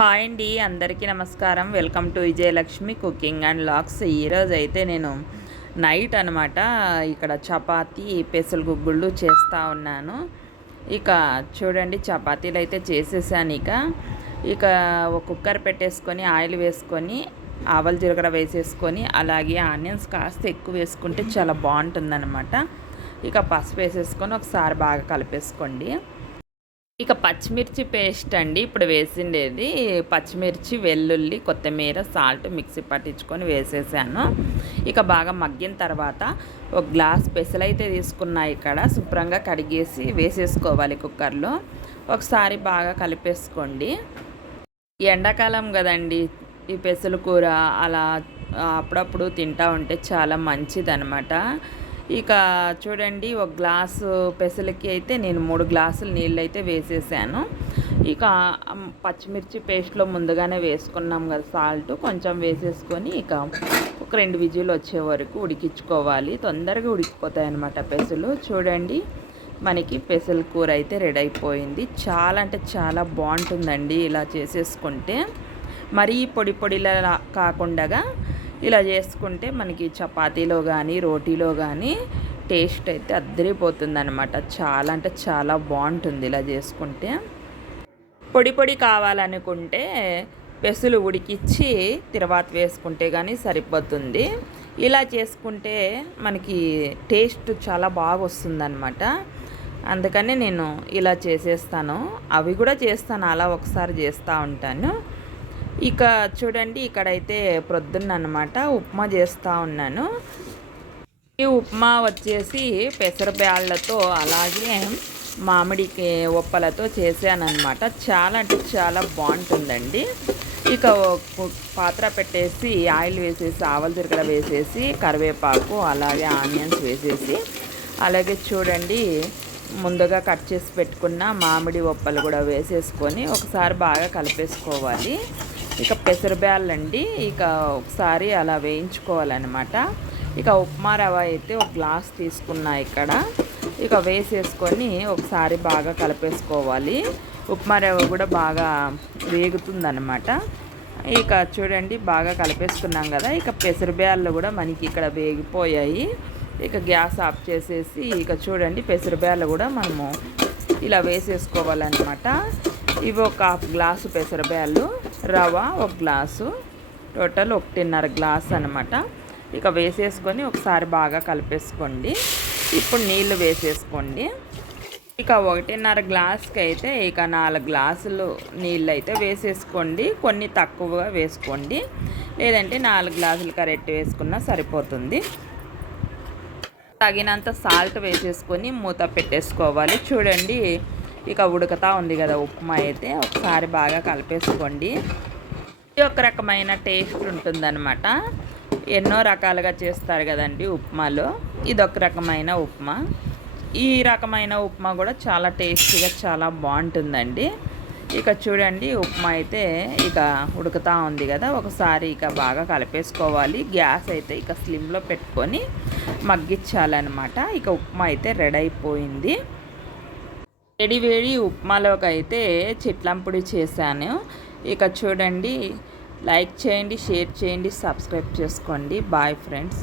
Hi అండి అందరికీ నమస్కారం. Welcome to Vijayalakshmi cooking and vlogs. ఈరోజు అయితే నేను నైట్ అనమాట ఇక్కడ చపాతీ పెసలు గుగ్గుళ్ళు చేస్తూ ఉన్నాను. ఇక చూడండి చపాతీలు అయితే చేసేసాను ఇక. ఇక ఒక కుక్కర్ పెట్టేసుకొని ఆయిల్ వేసుకొని ఆవల జీలకర్ర వేసేసుకొని అలాగే ఆనియన్స్ కాస్త ఎక్కువ వేసుకుంటే చాలా బాగుంటుందన్నమాట. ఇక పసుపు వేసేసుకొని ఒకసారి బాగా కలిపేసుకోండి. ఇక పచ్చిమిర్చి పేస్ట్ అండి. ఇప్పుడు వేసిండేది పచ్చిమిర్చి వెల్లుల్లి కొత్తిమీర సాల్ట్ మిక్సీ పట్టించుకొని వేసేసాను. ఇక బాగా మగ్గిన తర్వాత ఒక గ్లాస్ పెసలైతే తీసుకున్నా ఇక్కడ. శుభ్రంగా కడిగేసి వేసేసుకోవాలి కుక్కర్లో. ఒకసారి బాగా కలిపేసుకోండి. ఎండాకాలం కదండి ఈ పెసలు కూర అలా అప్పుడప్పుడు తింటా ఉంటే చాలా మంచిదనమాట ఇక చూడండి ఒక గ్లాసు పెసలకి అయితే నేను మూడు గ్లాసులు నీళ్ళు అయితే వేసేసాను. ఇక పచ్చిమిర్చి పేస్ట్లో ముందుగానే వేసుకున్నాం కదా సాల్ట్. కొంచెం వేసేసుకొని ఇక ఒక రెండు విజులు వచ్చే వరకు ఉడికించుకోవాలి. తొందరగా ఉడికిపోతాయి అన్నమాట పెసలు. చూడండి మనకి పెసల కూర అయితే రెడీ అయిపోయింది. చాలా అంటే చాలా బాగుంటుందండి ఇలా చేసేసుకుంటే. మరీ పొడి పొడిలా కాకుండా ఇలా చేసుకుంటే మనకి చపాతీలో కానీ రోటీలో కానీ టేస్ట్ అయితే అద్దరిపోతుంది అనమాట చాలా అంటే చాలా బాగుంటుంది ఇలా చేసుకుంటే. పొడి పొడి కావాలనుకుంటే పెసులు ఉడికిచ్చి తర్వాత వేసుకుంటే కానీ సరిపోతుంది. ఇలా చేసుకుంటే మనకి టేస్ట్ చాలా బాగా వస్తుందన్నమాట అందుకని నేను ఇలా చేసేస్తాను. అవి కూడా చేస్తాను. అలా ఒకసారి చేస్తూ ఉంటాను. ఇక చూడండి ఇక్కడైతే ప్రొద్దున్న అనమాట ఉప్మా చేస్తూ ఉన్నాను. ఈ ఉప్మా వచ్చేసి పెసరబ్యాళ్ళతో అలాగే మామిడికి ఉప్పలతో చేశానమాట చాలా అంటే చాలా బాగుంటుందండి. ఇక పాత్ర పెట్టేసి ఆయిల్ వేసేసి ఆవల తిరగడ వేసేసి కరివేపాకు అలాగే ఆనియన్స్ వేసేసి అలాగే చూడండి ముందుగా కట్ చేసి పెట్టుకున్న మామిడి ఉప్పలు కూడా వేసేసుకొని ఒకసారి బాగా కలిపేసుకోవాలి. ఇక పెసరబ్యాలండి. ఇక ఒకసారి అలా వేయించుకోవాలన్నమాట. ఇక ఉప్మా రవ అయితే ఒక గ్లాస్ తీసుకున్నా ఇక్కడ. ఇక వేసేసుకొని ఒకసారి బాగా కలిపేసుకోవాలి. ఉప్మా రవ్వ కూడా బాగా వేగుతుందన్నమాట. ఇక చూడండి బాగా కలిపేసుకున్నాం కదా. ఇక పెసరబ్యాళ్ళు కూడా మనకి ఇక్కడ వేగిపోయాయి. ఇక గ్యాస్ ఆఫ్ చేసేసి ఇక చూడండి పెసరబ్యాళ్ళు కూడా మనము ఇలా వేసేసుకోవాలన్నమాట. ఇవి ఒక హాఫ్ గ్లాసు పెసరబ్యాళ్ళు రవ ఒక గ్లాసు టోటల్ ఒకటిన్నర గ్లాస్ అనమాట ఇక వేసేసుకొని ఒకసారి బాగా కలిపేసుకోండి. ఇప్పుడు నీళ్ళు వేసేసుకోండి. ఇక ఒకటిన్నర గ్లాస్కి అయితే ఇక నాలుగు గ్లాసులు నీళ్ళు అయితే వేసేసుకోండి. కొన్ని తక్కువగా వేసుకోండి. లేదంటే నాలుగు గ్లాసులు కరెక్ట్ వేసుకున్నా సరిపోతుంది. తగినంత సాల్ట్ వేసేసుకొని మూత పెట్టేసుకోవాలి. చూడండి ఇక ఉడకతా ఉంది కదా ఉప్మా అయితే. ఒకసారి బాగా కలిపేసుకోండి. ఇది ఒక రకమైన టేస్ట్ ఉంటుందన్నమాట. ఎన్నో రకాలుగా చేస్తారు కదండి ఉప్మాలో. ఇది ఒక రకమైన ఉప్మా. ఈ రకమైన ఉప్మా కూడా చాలా టేస్టీగా చాలా బాగుంటుందండి. ఇక చూడండి ఉప్మా అయితే ఇక ఉడుకుతూ ఉంది కదా. ఒకసారి ఇక బాగా కలిపేసుకోవాలి. గ్యాస్ అయితే ఇక స్లిమ్లో పెట్టుకొని మగ్గించాలన్నమాట ఇక ఉప్మా అయితే రెడీ అయిపోయింది. వేడి వేడి ఉప్మాలోకి అయితే చిట్లంపుడి చేశాను. ఇక చూడండి లైక్ చేయండి షేర్ చేయండి సబ్స్క్రైబ్ చేసుకోండి. Bye friends.